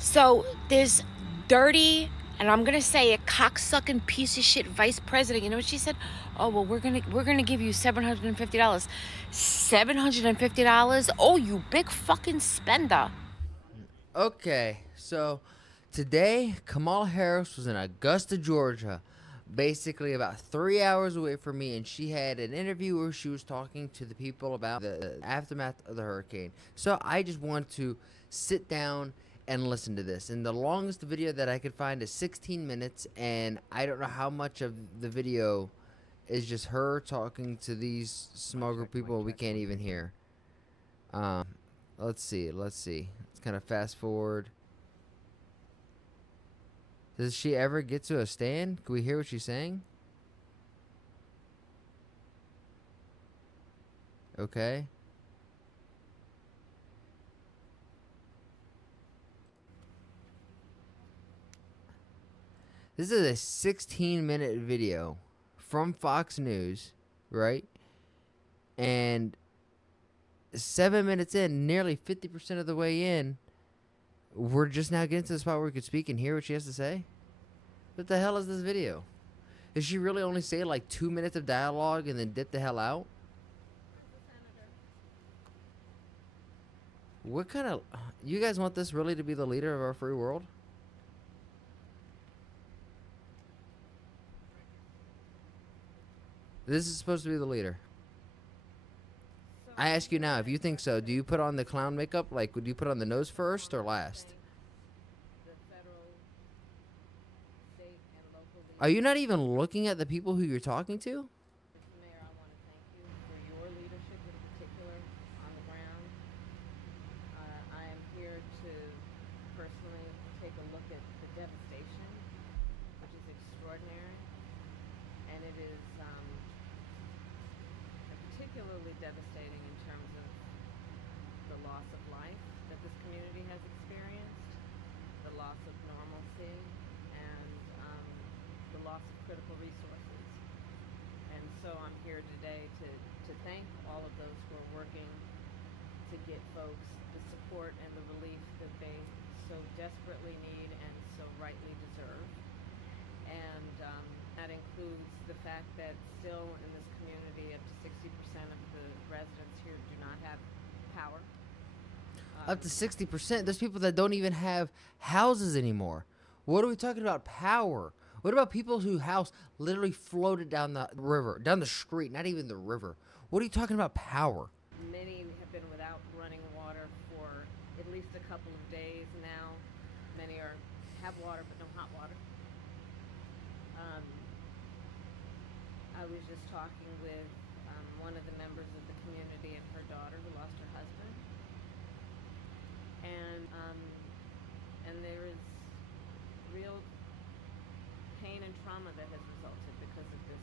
So this dirty, and I'm gonna say a cocksucking piece of shit vice president. You know what she said? Oh well, we're gonna give you $750. $750? Oh, you big fucking spender. Okay, so today Kamala Harris was in Augusta, Georgia, basically about 3 hours away from me, and she had an interview where she was talking to the people about the aftermath of the hurricane. So I just want to sit down and listen to this. And the longest video that I could find is 16 minutes, and I don't know how much of the video is just her talking to these small group of people we can't even hear. Um, let's see. Let's kind of fast forward. Does she ever get to a stand? Can we hear what she's saying? Okay. This is a 16-minute video from Fox News, right? And 7 minutes in, nearly 50% of the way in, we're just now getting to the spot where we could speak and hear what she has to say. What the hell is this video? Did she really only say like 2 minutes of dialogue and then dip the hell out? What kind of... You guys want this really to be the leader of our free world? This is supposed to be the leader. I ask you now, if you think so, do you put on the clown makeup? Like, would you put on the nose first or last? Are you not even looking at the people who you're talking to? Mayor, I want to thank you for your leadership in particular on the ground. I am here to personally take a look at the devastation, which is extraordinary, and it is particularly devastating in terms of the loss of life that this community has experienced, the loss of normalcy, and the loss of critical resources. And so I'm here today to thank all of those who are working to get folks the support and the relief that they so desperately need and so rightly deserve. And that includes the fact that still in this community, up to 60% of the residents here do not have power. Up to 60%. There's people that don't even have houses anymore. What are we talking about? Power. What about people whose house literally floated down the river, down the street, not even the river? What are you talking about? Power. Many have been without running water for at least a couple of days now. Many have water but no hot water. I was just talking with one of the members of the community and her daughter who lost her husband, and there is real pain and trauma that has resulted because of this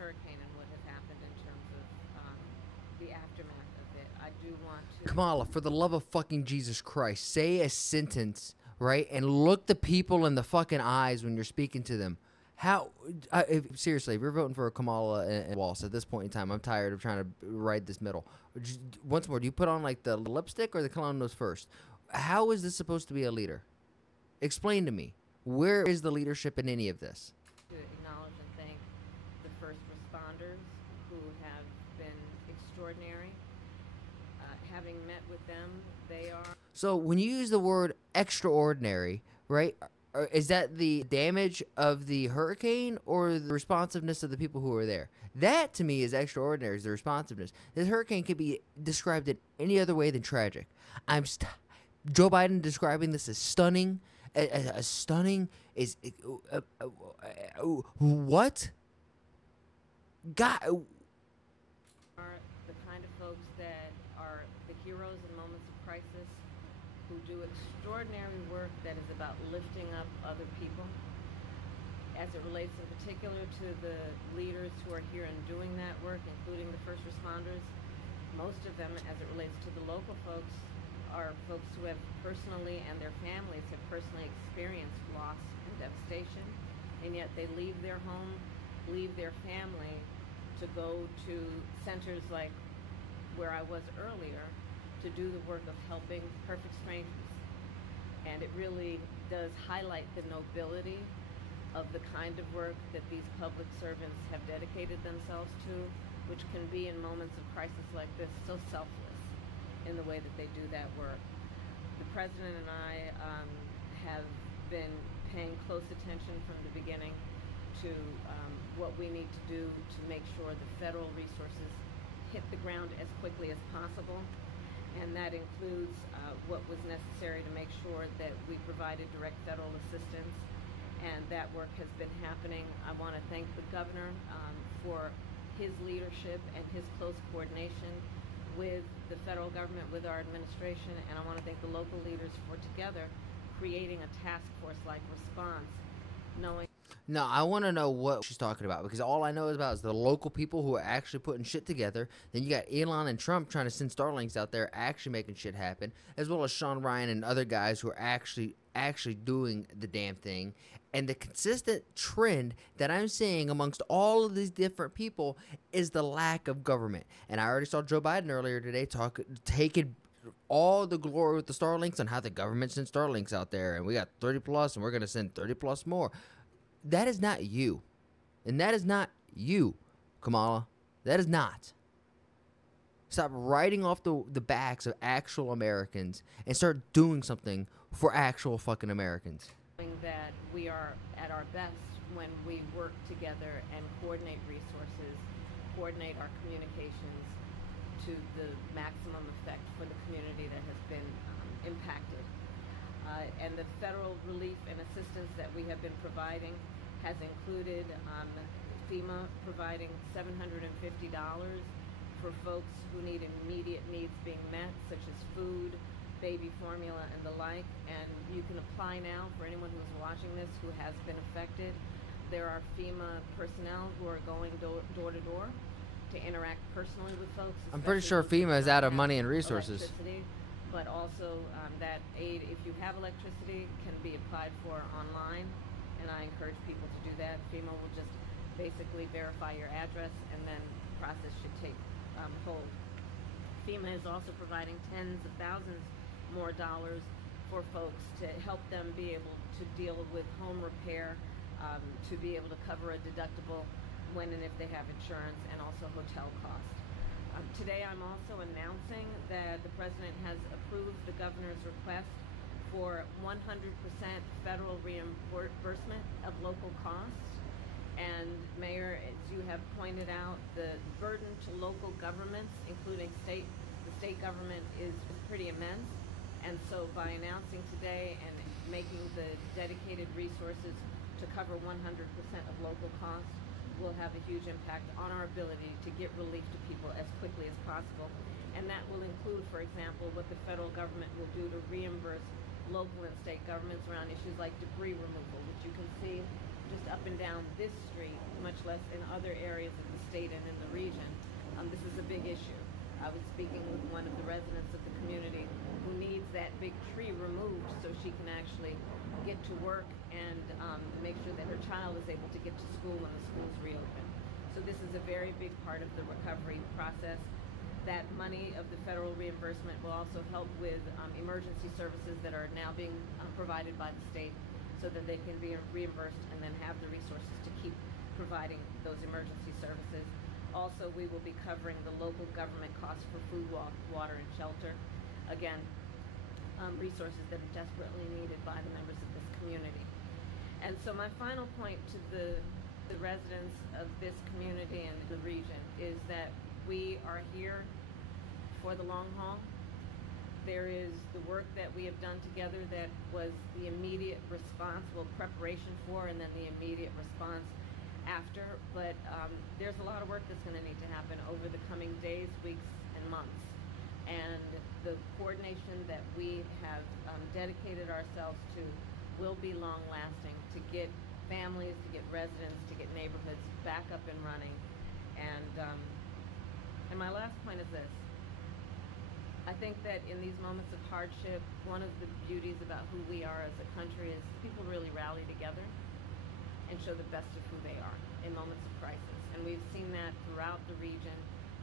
hurricane and what has happened in terms of the aftermath of it. I do want to... Kamala, for the love of fucking Jesus Christ, say a sentence, right? And look the people in the fucking eyes when you're speaking to them. How... seriously, if you're voting for Kamala and Walsh at this point in time, I'm tired of trying to ride this middle. Once more, do you put on like the lipstick or the clown nose first? How is this supposed to be a leader? Explain to me. Where is the leadership in any of this? To acknowledge and thank the first responders who have been extraordinary. Having met with them, they are... So when you use the word extraordinary, right, is that the damage of the hurricane or the responsiveness of the people who are there? That, to me, is extraordinary, is the responsiveness. This hurricane could be described in any other way than tragic. Joe Biden describing this as stunning. As stunning is... what? God... are the kind of folks that are the heroes in moments of crisis, who do extraordinary work that is about lifting up other people. As it relates in particular to the leaders who are here and doing that work, including the first responders, most of them, as it relates to the local folks, are folks who have personally, and their families have personally experienced loss and devastation, and yet they leave their home, leave their family to go to centers like where I was earlier to do the work of helping perfect strangers, And it really does highlight the nobility of the kind of work that these public servants have dedicated themselves to, which can be in moments of crisis like this so selfless in the way that they do that work. The President and I have been paying close attention from the beginning to what we need to do to make sure the federal resources hit the ground as quickly as possible. And that includes what was necessary to make sure that we provided direct federal assistance, and that work has been happening. I want to thank the governor for his leadership and his close coordination with the federal government, with our administration, and I want to thank the local leaders for together creating a task force-like response, knowing. No, I want to know what she's talking about, because all I know is the local people who are actually putting shit together. Then you got Elon and Trump trying to send Starlinks out there, actually making shit happen, as well as Sean Ryan and other guys who are actually doing the damn thing. And the consistent trend that I'm seeing amongst all of these different people is the lack of government. And I already saw Joe Biden earlier today taking all the glory with the Starlinks on how the government sent Starlinks out there, and we got 30 plus, and we're going to send 30 plus more. That is not you. And that is not you, Kamala. That is not. Stop writing off the backs of actual Americans and start doing something for actual fucking Americans. That we are at our best when we work together and coordinate resources, coordinate our communications to the maximum effect for the community that has been impacted. And the federal relief and assistance that we have been providing has included FEMA providing $750 for folks who need immediate needs being met, such as food, baby formula, and the like. And you can apply now for anyone who's watching this who has been affected. There are FEMA personnel who are going door to door to interact personally with folks. I'm pretty sure FEMA is out of money and resources. But also that aid, if you have electricity, can be applied for online, and I encourage people to do that. FEMA will just basically verify your address, and then the process should take hold. FEMA is also providing tens of thousands more dollars for folks to help them be able to deal with home repair, to be able to cover a deductible when and if they have insurance, and also hotel costs. Today I'm also announcing that the President has approved the governor's request for 100% federal reimbursement of local costs. And Mayor, as you have pointed out, the burden to local governments, including the state government, is pretty immense. And so by announcing today and making the dedicated resources to cover 100% of local costs, will have a huge impact on our ability to get relief to people as quickly as possible. And that will include, for example, what the federal government will do to reimburse local and state governments around issues like debris removal, which you can see just up and down this street, much less in other areas of the state and in the region. This is a big issue. I was speaking with one of the residents of the community who needs that big tree removed so she can actually get to work and make sure that her child is able to get to school when the schools reopen. So this is a very big part of the recovery process. That money of the federal reimbursement will also help with emergency services that are now being provided by the state, so that they can be reimbursed and then have the resources to keep providing those emergency services. Also, we will be covering the local government costs for food, water, and shelter. Again, resources that are desperately needed by the members of this community. And so my final point to the residents of this community and the region is that we are here for the long haul. There is the work that we have done together that was the immediate response, well, preparation for, and then the immediate response after. But there's a lot of work that's going to need to happen over the coming days, weeks, and months. And the coordination that we have dedicated ourselves to will be long-lasting, to get families, to get residents, to get neighborhoods back up and running. And my last point is this. I think that in these moments of hardship, one of the beauties about who we are as a country is people really rally together and show the best of who they are in moments of crisis. And we've seen that throughout the region,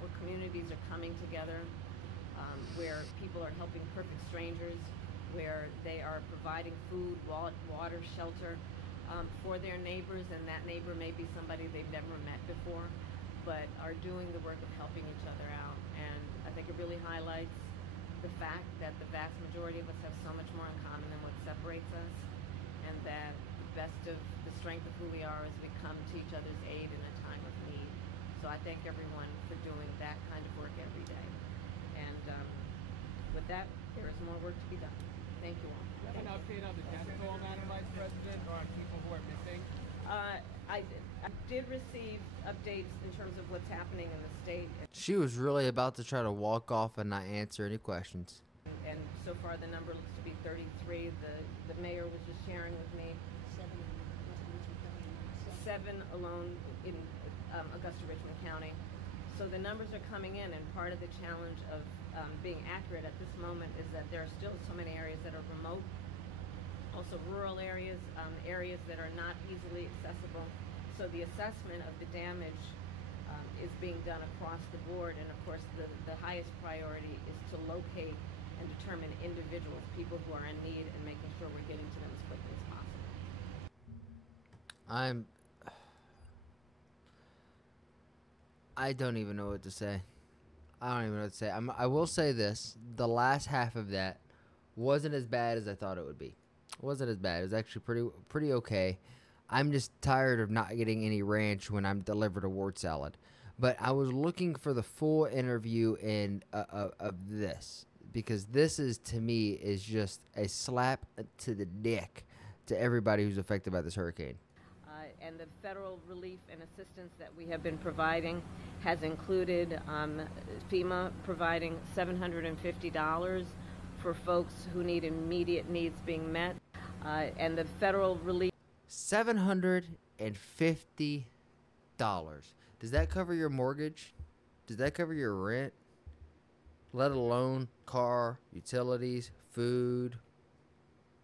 where communities are coming together, where people are helping perfect strangers, where they are providing food, water, shelter for their neighbors, and that neighbor may be somebody they've never met before, but are doing the work of helping each other out. And I think it really highlights the fact that the vast majority of us have so much more in common than what separates us, and that the best of the strength of who we are is we come to each other's aid in a time of need. So I thank everyone for doing that kind of work every day. And with that, there is more work to be done. Thank you all. Do you have an update on the death toll, Madam Vice President, or on people who are missing? I did receive updates in terms of what's happening in the state. She was really about to try to walk off and not answer any questions. And so far the number looks to be 33. The mayor was just sharing with me 7 alone in Augusta, Richmond County. So the numbers are coming in, and part of the challenge of being accurate at this moment is that there are still so many areas that are remote, also rural areas, areas that are not easily accessible. So the assessment of the damage is being done across the board, and of course the highest priority is to locate and determine individuals, people who are in need, and making sure we're getting to them as quickly as possible. I don't even know what to say. I don't even know what to say. I will say this. The last half of that wasn't as bad as I thought it would be. It wasn't as bad. It was actually pretty okay. I'm just tired of not getting any ranch when I'm delivered a word salad. But I was looking for the full interview of this, because this is, to me, is just a slap to the dick to everybody who's affected by this hurricane. And the federal relief and assistance that we have been providing has included FEMA providing $750 for folks who need immediate needs being met, and the federal relief. $750. Does that cover your mortgage? Does that cover your rent? Let alone car, utilities, food,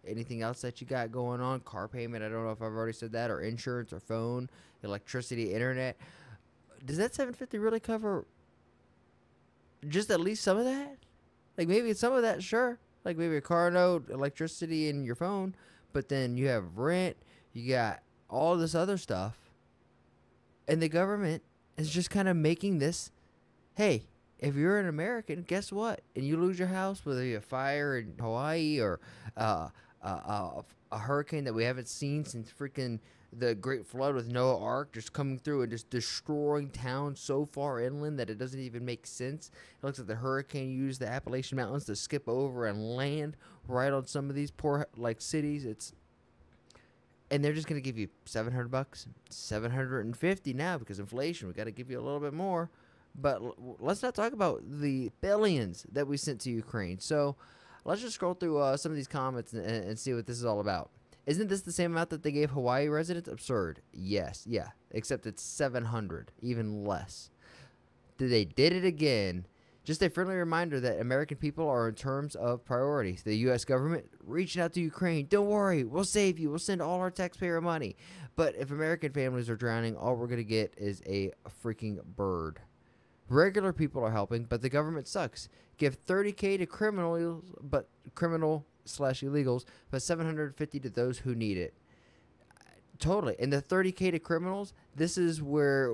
anything else that you got going on? Car payment, I don't know if I've already said that, or insurance, or phone, electricity, internet. Does that $750 really cover just at least some of that? Like, maybe it's some of that, sure. Like, maybe a car note, electricity, and your phone. But then you have rent, you got all this other stuff. And the government is just kind of making this, hey, if you're an American, guess what? And you lose your house, whether you have fire in Hawaii or a hurricane that we haven't seen since freaking the Great Flood with Noah Ark, just coming through and just destroying towns so far inland that it doesn't even make sense. It looks like the hurricane used the Appalachian Mountains to skip over and land right on some of these poor cities. And they're just gonna give you $700, $750 now because inflation. We got to give you a little bit more. But let's not talk about the billions that we sent to Ukraine. So let's just scroll through some of these comments and see what this is all about. Isn't this the same amount that they gave Hawaii residents? Absurd. Yes, yeah. Except it's 700, even less. They did it again. Just a friendly reminder that American people are in terms of priorities. The U.S. government reaching out to Ukraine. Don't worry, we'll save you. We'll send all our taxpayer money. But if American families are drowning, all we're going to get is a freaking bird. Regular people are helping, but the government sucks. Give $30K to criminal/illegals, but $750 to those who need it. Totally. And the $30K to criminals, this is where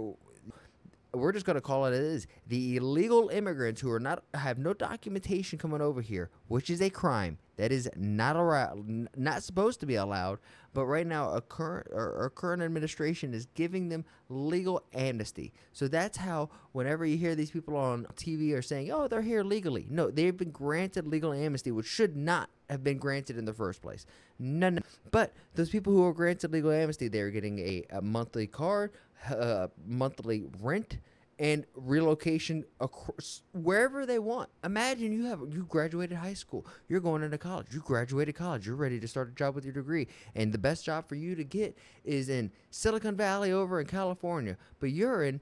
we're just going to call it is. The illegal immigrants who have no documentation coming over here, which is a crime. That is not supposed to be allowed. But right now, our current administration is giving them legal amnesty. So that's how, whenever you hear these people on TV are saying, "Oh, they're here legally," no, they've been granted legal amnesty, which should not have been granted in the first place. None. But those people who are granted legal amnesty, they're getting a monthly card, monthly rent, and relocation wherever they want. Imagine you graduated high school, you're going into college, you graduated college, you're ready to start a job with your degree, and the best job for you to get is in Silicon Valley over in California, but you're in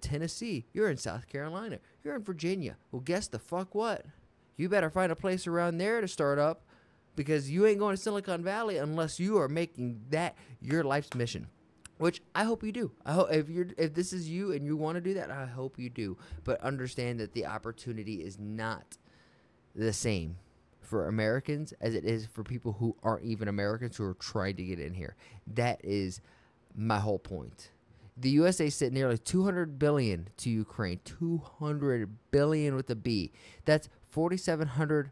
Tennessee, you're in South Carolina, you're in Virginia. Well, guess the fuck what? You better find a place around there to start up, because you ain't going to Silicon Valley unless you are making that your life's mission. Which I hope you do. I hope if this is you and you want to do that, I hope you do. But understand that the opportunity is not the same for Americans as it is for people who aren't even Americans who are trying to get in here. That is my whole point. The USA sent nearly $200 billion to Ukraine. $200 billion with a B. That's $4,700.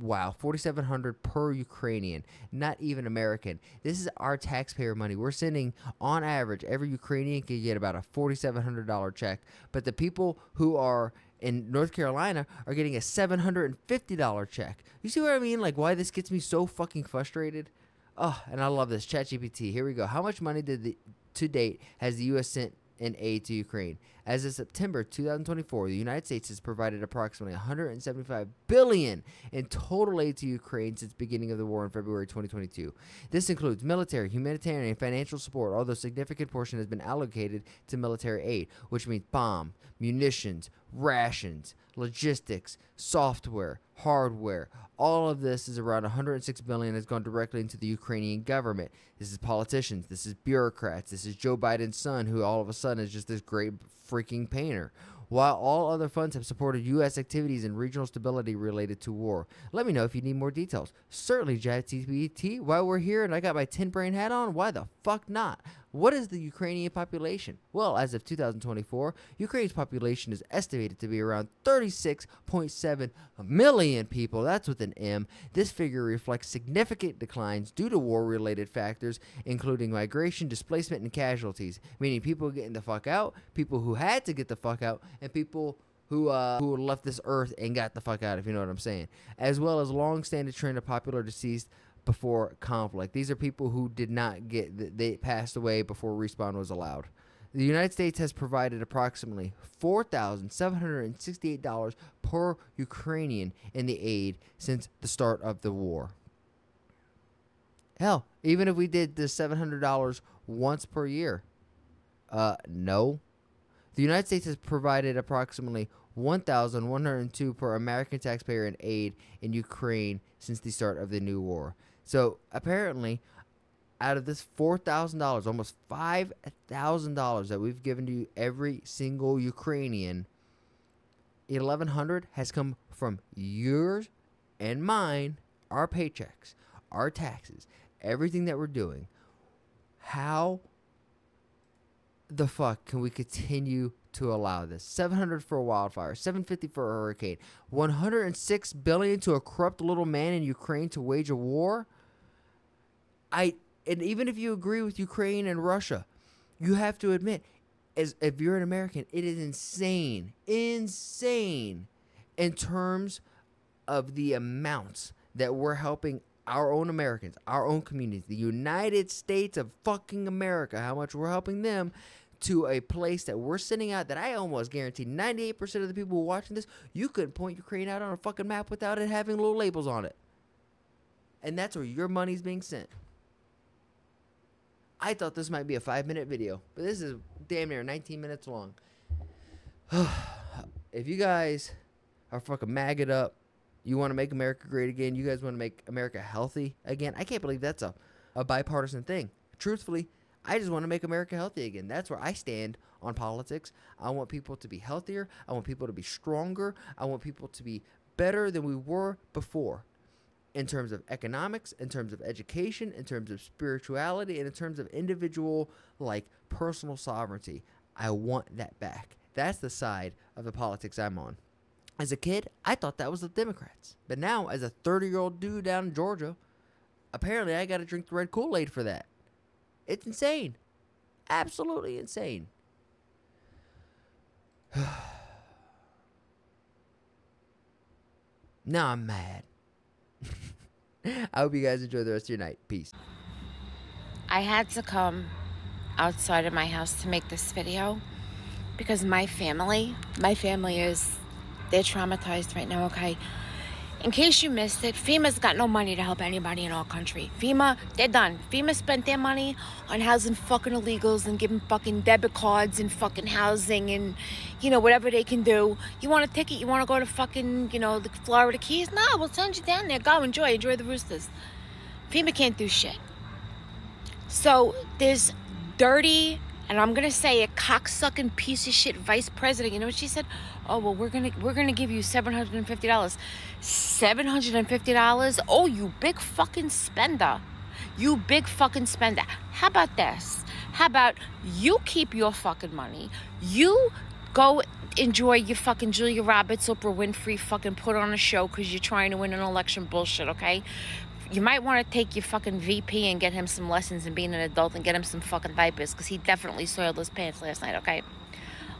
Wow, $4,700 per Ukrainian, not even American. This is our taxpayer money. We're sending, on average, every Ukrainian can get about a $4,700 check. But the people who are in North Carolina are getting a $750 check. You see what I mean? Like, why this gets me so fucking frustrated? Oh, and I love this. ChatGPT. Here we go. How much money to date has the U.S. sent in aid to Ukraine? As of September 2024, the United States has provided approximately $175 billion in total aid to Ukraine since the beginning of the war in February 2022. This includes military, humanitarian, and financial support, although a significant portion has been allocated to military aid, which means bomb, munitions, rations, logistics, software, hardware. All of this is around $106 billion has gone directly into the Ukrainian government. This is politicians. This is bureaucrats. This is Joe Biden's son, who all of a sudden is just this great freaking painter. While all other funds have supported U.S. activities and regional stability related to war. Let me know if you need more details. Certainly, ChatGPT, while we're here and I got my 10-brain hat on, why the fuck not? What is the Ukrainian population? Well, as of 2024, Ukraine's population is estimated to be around 36.7 million people. That's with an M. This figure reflects significant declines due to war-related factors, including migration, displacement, and casualties, meaning people getting the fuck out, people who had to get the fuck out, and people who left this earth and got the fuck out, if you know what I'm saying, as well as long-standing trend of popular deceased before conflict. These are people who did not they passed away before respawn was allowed. The United States has provided approximately $4,768 per Ukrainian in the aid since the start of the war. Hell, even if we did the $700 once per year, no. The United States has provided approximately $1,102 per American taxpayer in aid in Ukraine since the start of the new war. So apparently, out of this $4,000, almost $5,000 that we've given to every single Ukrainian, $1,100 has come from yours and mine, our paychecks, our taxes, everything that we're doing. How the fuck can we continue to allow this? $700 for a wildfire, $750 for a hurricane, $106 billion to a corrupt little man in Ukraine to wage a war. And even if you agree with Ukraine and Russia, you have to admit, as if you're an American, it is insane in terms of the amounts that we're helping our own Americans, our own communities, the United States of fucking America, how much we're helping them to a place that we're sending out that I almost guarantee 98% of the people watching this, you couldn't point Ukraine out on a fucking map without it having little labels on it. And that's where your money's being sent. I thought this might be a 5-minute video, but this is damn near 19 minutes long. If you guys are fucking MAGA'd up, you want to make America great again, you guys want to make America healthy again, I can't believe that's a bipartisan thing. Truthfully, I just want to make America healthy again. That's where I stand on politics. I want people to be healthier. I want people to be stronger. I want people to be better than we were before. In terms of economics, in terms of education, in terms of spirituality, and in terms of individual, like, personal sovereignty. I want that back. That's the side of the politics I'm on. As a kid, I thought that was the Democrats. But now, as a 30-year-old dude down in Georgia, apparently I got to drink the red Kool-Aid for that. It's insane. Absolutely insane. Now I'm mad. I hope you guys enjoy the rest of your night. Peace. I had to come outside of my house to make this video because my family they're traumatized right now, okay? In case you missed it, FEMA's got no money to help anybody in our country. FEMA, they're done. FEMA spent their money on housing fucking illegals and giving fucking debit cards and fucking housing and, you know, whatever they can do. You want a ticket? You want to go to fucking, you know, the Florida Keys? No, we'll send you down there. Go, enjoy the Roosters. FEMA can't do shit. So there's dirty, And I'm gonna say a cocksucking piece of shit vice president. You know what she said? Oh well, we're gonna give you $750. $750? Oh, you big fucking spender. You big fucking spender. How about this? How about you keep your fucking money? You go enjoy your fucking Julia Roberts, Oprah Winfrey fucking put on a show because you're trying to win an election bullshit, okay? You might want to take your fucking VP and get him some lessons in being an adult and get him some fucking diapers because he definitely soiled his pants last night, okay?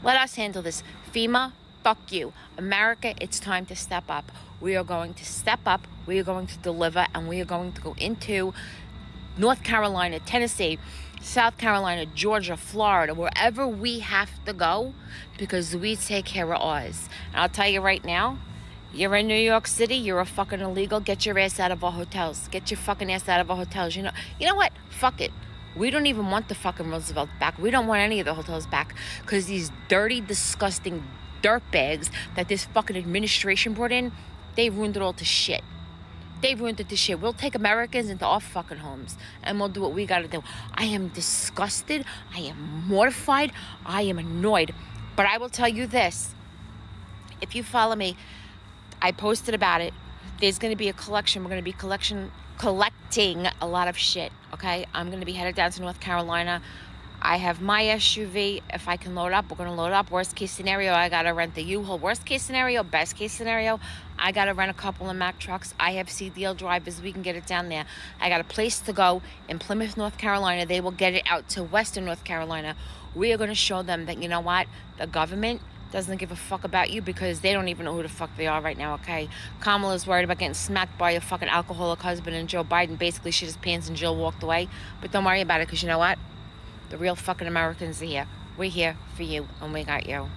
Let us handle this. FEMA, fuck you. America, it's time to step up. We are going to step up. We are going to deliver, and we are going to go into North Carolina, Tennessee, South Carolina, Georgia, Florida, wherever we have to go because we take care of ours. And I'll tell you right now, you're in New York City, you're a fucking illegal, get your ass out of our hotels. Get your fucking ass out of our hotels. You know what? Fuck it. We don't even want the fucking Roosevelt back. We don't want any of the hotels back because these dirty, disgusting dirtbags that this fucking administration brought in, they ruined it all to shit. They ruined it to shit. We'll take Americans into our fucking homes and we'll do what we gotta do. I am disgusted. I am mortified. I am annoyed. But I will tell you this. If you follow me, I posted about it. There's going to be a collection. We're going to be collecting a lot of shit, okay? I'm going to be headed down to North Carolina. I have my SUV. If I can load up, we're going to load up. Worst case scenario, I got to rent the U-Haul. Worst case scenario, best case scenario, I got to rent a couple of Mack trucks. I have CDL drivers. We can get it down there. I got a place to go in Plymouth, North Carolina. They will get it out to Western North Carolina. We are going to show them that, you know what, the government doesn't give a fuck about you because they don't even know who the fuck they are right now, okay? Kamala's worried about getting smacked by a fucking alcoholic husband, and Joe Biden basically shit his pants and Jill walked away. But don't worry about it because you know what? The real fucking Americans are here. We're here for you and we got you.